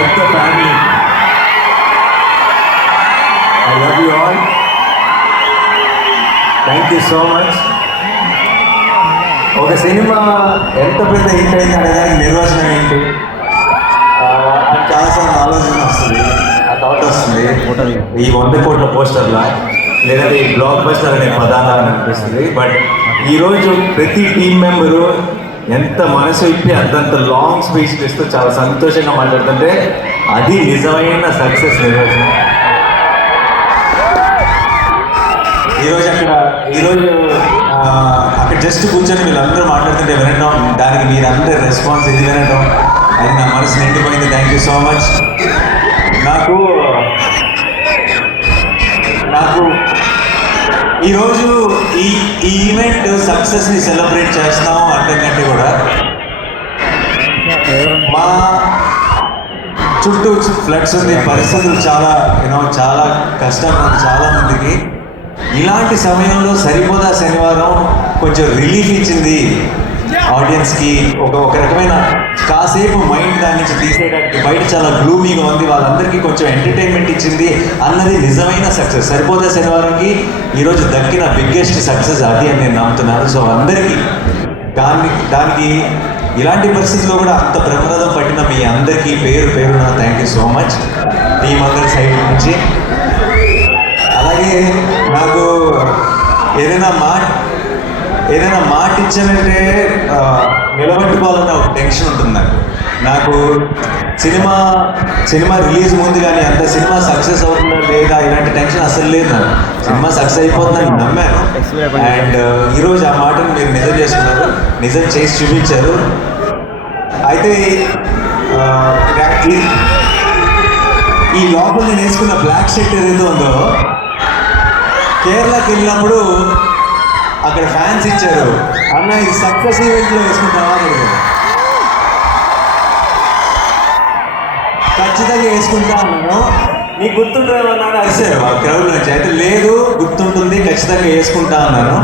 పెద్ద family. I love you all. Thank you so much. ఒక cinema ఎంత పెద్ద హిట్ అయింది అనే దానికి నిర్వచనం ఏంటి? అది చాలాసార్లు ఆలోచన వస్తుంది, ఆ థాట్ వస్తుంది. ఈ 100 కోట్ల పోస్టర్లా లేదంటే ఈ బ్లాక్ బస్టర్ అనే పదాలు అని అనిపిస్తుంది. బట్ ఈరోజు ప్రతి టీం మెంబరు ఎంత మనసు ఇప్పి అంతంత లాంగ్ స్పీచ్ ఇస్తూ చాలా సంతోషంగా మాట్లాడుతుంటే అది నిజమైన సక్సెస్ నిర్వచనం. ఈరోజు అక్కడ జస్ట్ కూర్చొని వీళ్ళందరూ మాట్లాడుతుంటే వినటం, దానికి మీరందరూ రెస్పాన్స్ ఇది వినటం, అది నా మనసు నిండిపోయింది. Thank you so much. నాకు ఈరోజు ఈ ఈవెంట్ సక్సెస్ని సెలబ్రేట్ చేస్తున్నాం అంటే కూడా మా చుట్టూ ఫ్లడ్స్ ఉంది, పరిస్థితులు చాలా కష్టం ఉంది చాలా మందికి. ఇలాంటి సమయంలో సరిపోదా శనివారం కొంచెం రిలీఫ్ ఇచ్చింది ఆడియన్స్కి. ఒక రకమైన కాసేపు మైండ్ దాని నుంచి తీసేయడానికి. బయట చాలా గ్లూమీగా ఉంది, వాళ్ళందరికీ కొంచెం ఎంటర్టైన్మెంట్ ఇచ్చింది అన్నది నిజమైన సక్సెస్. సరిపోదా శనివారంకి ఈరోజు దక్కిన బిగ్గెస్ట్ సక్సెస్ అది అని నేను నమ్ముతున్నాను. సో అందరికీ దానికి ఇలాంటి పరిస్థితుల్లో కూడా అంత ప్రమాదం పట్టిన మీ అందరికీ పేరున thank you so much team అందరి సైడ్ నుంచి. అలాగే నాకు ఏదైనా మాట ఇచ్చానంటే నిలబెట్టుకోవాలన్న ఒక టెన్షన్ ఉంటుంది నాకు. సినిమా రిలీజ్ ముందు కానీ అంత సినిమా సక్సెస్ అవుతుందా లేదా ఇలాంటి టెన్షన్ అసలు లేదు నాకు. సినిమా సక్సెస్ అయిపోతుందని నమ్మాను. అండ్ ఈరోజు ఆ మాటను మీరు నిజం చేసుకున్నారు, నిజం చేసి చూపించారు. అయితే ఈ లోపల నేను వేసుకున్న బ్లాక్ షర్ట్ ఏదైతే ఉందో కేరళకి వెళ్ళినప్పుడు అక్కడ ఫ్యాన్స్ ఇచ్చారు, అన్న ఇది సక్సెస్ ఈవెంట్లో వేసుకుంటావా అడిగారు. ఖచ్చితంగా వేసుకుంటా అన్నాను. నీకు గుర్తుంటుందేమన్నా అరిశారు ఆ క్రౌడ్ నుంచి. అయితే లేదు గుర్తుంటుంది, ఖచ్చితంగా వేసుకుంటా అన్నాను.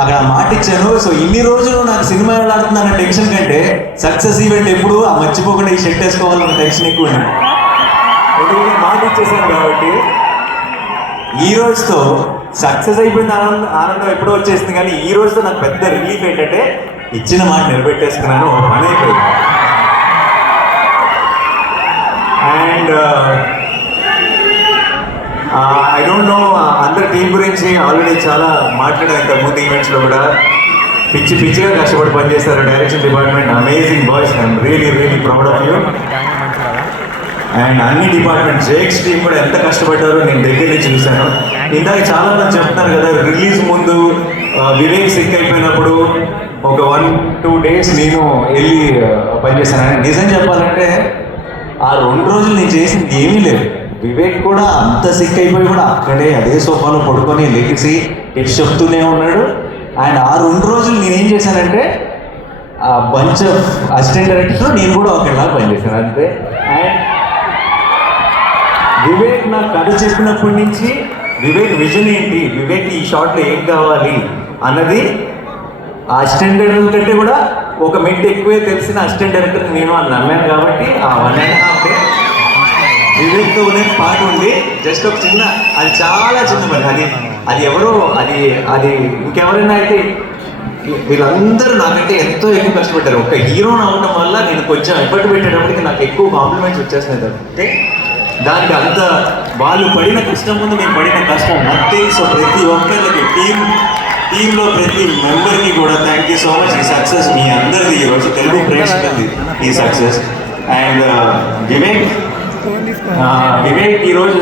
అక్కడ మాట ఇచ్చాను. సో ఇన్ని రోజులు నాకు సినిమా వెళ్ళాడుతుందన్న టెన్షన్ కంటే సక్సెస్ ఈవెంట్ ఎప్పుడు ఆ మర్చిపోకుండా ఈ షర్ట్ వేసుకోవాలన్న టెన్షన్ ఎక్కువ ఉంది. ఎందుకంటే మాట ఇచ్చేసాను కాబట్టి. ఈ రోజుతో సక్సెస్ అయిపోయింది, ఆనందం ఎప్పుడో వచ్చేసింది. కానీ ఈ రోజుతో నాకు పెద్ద రిలీఫ్ ఏంటంటే ఇచ్చిన మాట నిలబెట్టేసుకున్నాను, పని అయిపోయింది. అండ్ ఐ డోంట్ నో అందరి టీం గురించి ఆల్రెడీ చాలా మాట్లాడాను ఇంతకుముందు ఈవెంట్స్లో కూడా. పిచ్చిగా కష్టపడి పనిచేస్తారు direction department. Amazing boys. I'm really proud of you. And అన్ని డిపార్ట్మెంట్ జేక్స్ టీం కూడా ఎంత కష్టపడ్డారో నేను దగ్గర నుంచి చూశాను. ఇందాక చాలా మంది చెప్తున్నారు కదా, రిలీజ్ ముందు వివేక్ సిక్ అయిపోయినప్పుడు ఒక 1-2 డేస్ నేను వెళ్ళి పనిచేశాను. నిజం చెప్పాలంటే ఆ 2 రోజులు నేను చేసింది ఏమీ లేదు. వివేక్ కూడా అంత సిక్ అయిపోయి కూడా అక్కడే అదే సోఫాలో పడుకొని లెగిసి టిప్స్ చెప్తూనే ఉన్నాడు. అండ్ ఆ 2 రోజులు నేనేం చేశానంటే ఆ బంచ్ ఆఫ్ అసిస్టెంట్ డైరెక్టర్స్లో నేను కూడా ఒకలా పనిచేశాను అంతే. అండ్ వివేక్ నాకు కథ చెప్పినప్పటి నుంచి వివేక్ విజన్ ఏంటి, వివేక్ ఈ షాట్లో ఏం కావాలి అన్నది ఆ అసిస్టెంట్ డైరెక్టర్ కంటే కూడా ఒక మెట్ ఎక్కువే తెలిసిన అసిస్టెంట్ డైరెక్టర్ నేను అని నమ్మాను. కాబట్టి ఆ 1.5 డే వివేక్తో ఉన్న పాట ఉంది. జస్ట్ ఒక చిన్న, అది చాలా చిన్న పని. అది ఎవరో అది ఇంకెవరైనా అయితే వీళ్ళందరూ నాకంటే ఎంతో ఎక్కువ కష్టపడ్డారు. ఒక హీరోని అవ్వడం వల్ల నేను కొంచెం ఎఫర్ట్ పెట్టేటప్పటికి నాకు ఎక్కువ కాంప్లిమెంట్స్ వచ్చేస్తున్నాయి. అంటే దానికి అంత వాళ్ళు పడిన కష్టం ముందు నేను పడిన కష్టం అంతే. సో ప్రతి ఒక్కరికి టీంలో ప్రతి మెంబర్కి కూడా థ్యాంక్ యూ సో మచ్. ఈ సక్సెస్ మీ అందరిది, ఈరోజు తెలుగు ప్రేక్షకులది ఈ సక్సెస్. అండ్ వివేక్ ఈరోజు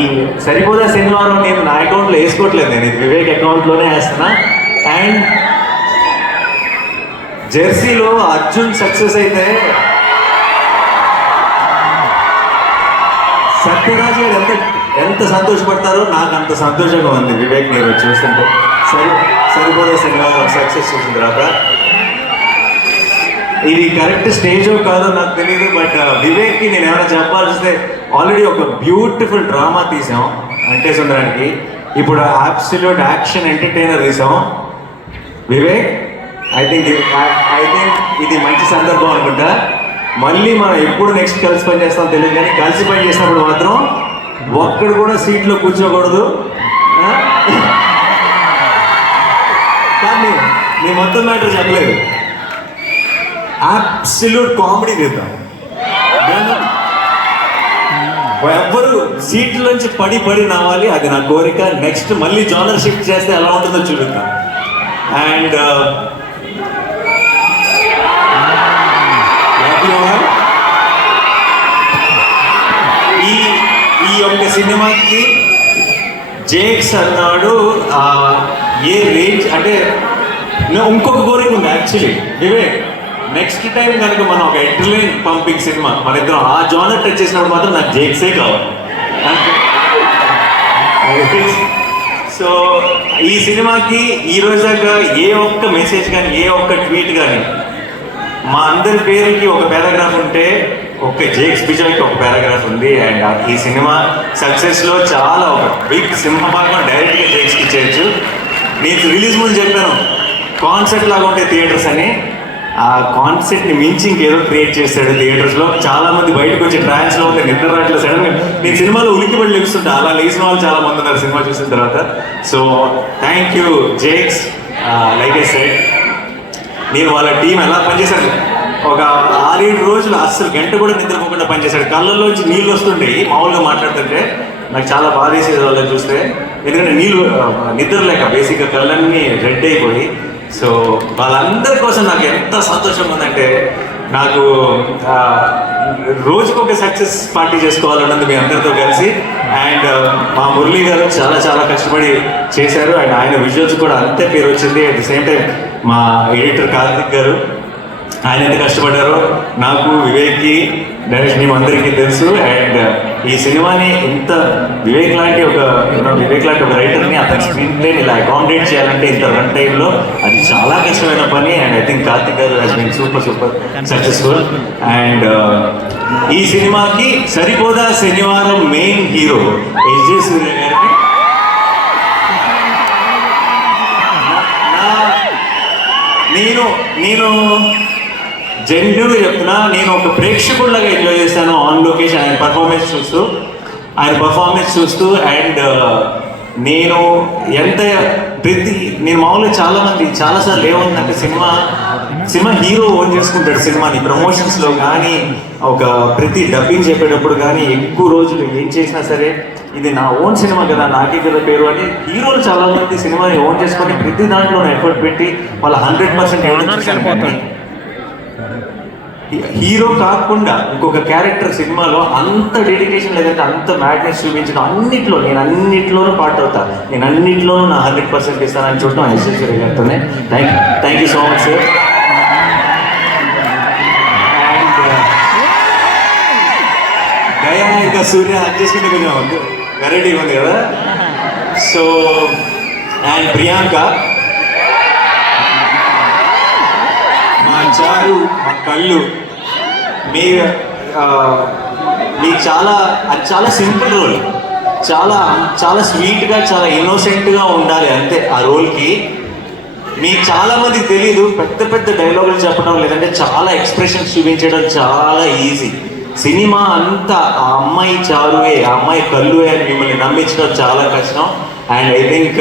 ఈ సరిపోదా శనివారం నేను నా అకౌంట్లో వేసుకోవట్లేదు, నేను వివేక్ అకౌంట్లోనే వేస్తున్నా. అండ్ జెర్సీలో అర్జున్ సక్సెస్ అయితే సత్యరాజు గారు ఎంత సంతోషపడతారో నాకు అంత సంతోషంగా ఉంది వివేక్ నేను చూస్తుంటే. సరిపోదా శనివారం సక్సెస్ చూసిన తర్వాత ఇది కరెక్ట్ స్టేజో కాదో నాకు తెలియదు. బట్ వివేక్కి నేను ఏమైనా చెప్పాల్సి ఆల్రెడీ ఒక బ్యూటిఫుల్ డ్రామా తీసాం అంటే సుందరానికి. ఇప్పుడు అబ్సల్యూట్ యాక్షన్ ఎంటర్టైనర్ తీసాం. వివేక్ ఐ థింక్ ఇది మంచి సందర్భం అనుకుంటా. మళ్ళీ మనం ఎప్పుడు నెక్స్ట్ కలిసి పని చేస్తాం తెలియదు, కానీ కలిసి పని చేసినప్పుడు మాత్రం ఒక్కడు కూడా సీట్లో కూర్చోకూడదు. కానీ నేను మొత్తం మ్యాటర్ చెప్పలేదు, అబ్సల్యూట్ కామెడీ చేద్దాం. ఎవ్వరు సీట్లోంచి పడి నవ్వాలి, అది నా కోరిక. నెక్స్ట్ మళ్ళీ జోనర్ షిఫ్ట్ చేస్తే ఎలా ఉంటుందో చూడుతాం. అండ్ ఈ యొక్క సినిమాకి జేక్స్ అన్నాడు ఏ రేంజ్ అంటే, ఇంకొక కోరిక ఉంది యాక్చువల్లీ వివేక్. నెక్స్ట్ టైం కనుక మనం ఒక ఎంటర్లైన్ పంపింగ్ సినిమా మన ఇద్దరం ఆ జోనర్ టచ్ చేసినప్పుడు మాత్రం నాకు జేక్సే కావాలి. సో ఈ సినిమాకి ఈ రోజు దాకా ఏ ఒక్క మెసేజ్ కానీ ఏ ఒక్క ట్వీట్ కానీ, మా అందరి పేరుకి ఒక పారాగ్రాఫ్ ఉంటే ఒక జేక్స్ బిజాయ్కి ఒక పారాగ్రాఫ్ ఉంది. అండ్ ఈ సినిమా సక్సెస్లో చాలా ఒక బిగ్ సింహభాగం డైరెక్ట్గా జేక్స్కి ఇచ్చేయచ్చు. నేను రిలీజ్ ముందు చెప్పాను కాన్సెప్ట్ లాగా ఉంటే థియేటర్స్ అని, ఆ కాన్సెప్ట్ని మించి ఇంకేదో క్రియేట్ చేస్తాడు థియేటర్స్లో. చాలామంది బయటకు వచ్చి ట్రాన్స్లో ఉంటే నిద్ర రావట్లేదు. సడన్గా నేను సినిమాలో ఉలిక్కిపడి లెగుస్తుంటా, అలా లేచిన వాళ్ళు చాలా మంది ఉన్నారు సినిమా చూసిన తర్వాత. So thank you Jakes. Like I said, నేను వాళ్ళ టీం ఎలా పనిచేశాను, ఒక 6-7 రోజులు అస్సలు గంట కూడా నిద్రపోకుండా పనిచేశాడు. కళ్ళల్లోంచి నీళ్ళు వస్తుంటాయి మామూలుగా మాట్లాడుతుంటే, నాకు చాలా బాధ వేసేది వాళ్ళని చూస్తే. ఎందుకంటే నిద్ర లేక బేసిక్గా కళ్ళన్నీ రెడ్ అయిపోయి. సో వాళ్ళందరి కోసం నాకు ఎంత సంతోషంగా ఉందంటే, నాకు రోజుకొక సక్సెస్ పార్టీ చేసుకోవాలన్నది మీ అందరితో కలిసి. అండ్ మా మురళీ గారు చాలా చాలా కష్టపడి చేశారు, అండ్ ఆయన విజువల్స్ కూడా అంతే పేరు వచ్చింది. అట్ ది సేమ్ టైం మా ఎడిటర్ కార్తిక్ గారు, ఆయన ఎంత కష్టపడ్డారో నాకు, వివేక్కి, డైరెక్షన్ టీం అందరికీ తెలుసు. అండ్ ఈ సినిమాని ఇంత వివేక్ లాంటి ఒక రైటర్ని అతని స్క్రీన్ ప్లేని ఇలా అకామిడేట్ చేయాలంటే ఇంత రన్ టైంలో అది చాలా కష్టమైన పని. అండ్ ఐ థింక్ కార్తిక్ గారు has been super successful. And ఈ సినిమాకి సరిపోదా శనివారం మెయిన్ హీరో ఎస్జే సూర్య గారికి నేను జెన్యున్గా చెప్తున్నా, నేను ఒక ప్రేక్షకుడిలాగా ఎంజాయ్ చేస్తాను ఆన్ లొకేషన్ ఆయన పర్ఫార్మెన్స్ చూస్తూ. అండ్ నేను మామూలుగా చాలాసార్లు ఏముందంటే, సినిమా హీరో ఓన్ చేసుకుంటాడు సినిమాని. ప్రమోషన్స్లో కానీ ఒక ప్రతి డబ్బింగ్ చెప్పేటప్పుడు కానీ ఎక్కువ రోజులు ఏం చేసినా సరే ఇది నా ఓన్ సినిమా కదా, నాకే కదా పేరు అని హీరోలు చాలామంది సినిమాని ఓన్ చేసుకొని ప్రతి దాంట్లో ఎఫర్ట్ పెట్టి వాళ్ళ 100% ఇవ్వడం చూశాను. కానీ హీరో కాకుండా ఇంకొక క్యారెక్టర్ సినిమాలో అంత డెడికేషన్ లేదంటే అంత మ్యాడ్నెస్ చూపించడం, నేను అన్నింటిలోనూ పార్ట్ అవుతాను, నేను అన్నింటిలోనూ నా 100% ఇస్తానని చూడటం ఎస్ఎస్సీ గారితోనే. Thank you so much sir. And Daya ఇంకా సూర్య అడ్జస్ట్మెంట్ కొంచెం వెరైటీ ఉంది కదా. సో అండ్ ప్రియాంక, మా చారు, మా కళ్ళు, మీరు చాలా సింపుల్ రోల్, చాలా స్వీట్గా చాలా ఇన్నోసెంట్గా ఉండాలి అంతే ఆ రోల్కి. మీకు చాలామందికి తెలీదు, పెద్ద డైలాగులు చెప్పడం లేదంటే చాలా ఎక్స్ప్రెషన్స్ చూపించడం చాలా ఈజీ. సినిమా అంతా ఆ అమ్మాయి చారువే, ఆ అమ్మాయి కళ్ళువే అని మిమ్మల్ని నమ్మించడం చాలా కష్టం. అండ్ ఐ థింక్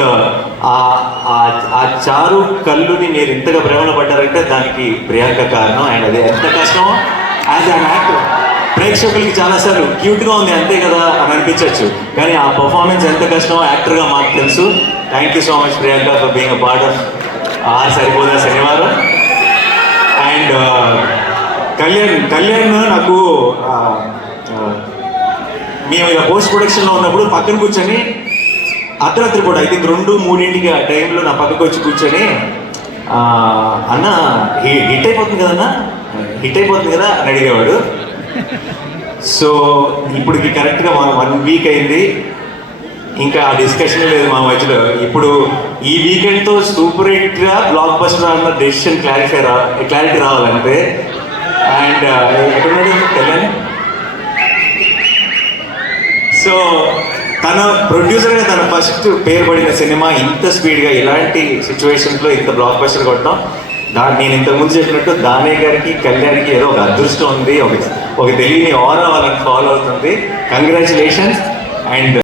ఆ చారు కళ్ళుని మీరు ఇంతగా ప్రేమలో పడ్డారంటే దానికి ప్రియాంక కారణం. అండ్ అది ఎంత కష్టమో యాజ్ అన్ యాక్టర్ ప్రేక్షకులకి చాలాసార్లు క్యూట్గా ఉంది అంతే కదా అని అనిపించవచ్చు, కానీ ఆ పర్ఫార్మెన్స్ ఎంత కష్టమో యాక్టర్గా మాకు తెలుసు. Thank you so much Priyanka for being a part of Saripodhaa Sanivaaram. And Kalyan నాకు మేము ఇలా పోస్ట్ ప్రొడక్షన్లో ఉన్నప్పుడు పక్కన కూర్చొని అర్ధరాత్రి పూట ఐ థింక్ 2-3 ఆ టైంలో నా పక్కకు వచ్చి కూర్చొని, అన్న హిట్ అయిపోతుంది కదా అని అడిగేవాడు. సో ఇప్పటికి కరెక్ట్గా 1 వీక్ అయింది, ఇంకా ఆ డిస్కషన్ లేదు మా మధ్యలో. ఇప్పుడు ఈ వీకెండ్తో సూపర్ హిట్గా బ్లాక్ బస్టర్ అన్న డెసిషన్ క్లారిటీ రావాలంటే. అండ్ ఎక్కడున్నాడు కళ్యాణ్? సో తన ప్రొడ్యూసర్గా తన ఫస్ట్ పేరు పడిన సినిమా ఇంత స్పీడ్గా ఇలాంటి సిచ్యువేషన్స్లో ఇంత బ్లాక్ బస్టర్ కొట్టడం నేను ఇంతకుముందు చెప్పినట్టు దానయ్య గారికి కళ్యాణ్కి ఏదో ఒక అదృష్టం ఉంది, ఒక తెలియని ఆరా వాళ్ళని ఫాలో అవుతుంది. కంగ్రాచులేషన్స్. అండ్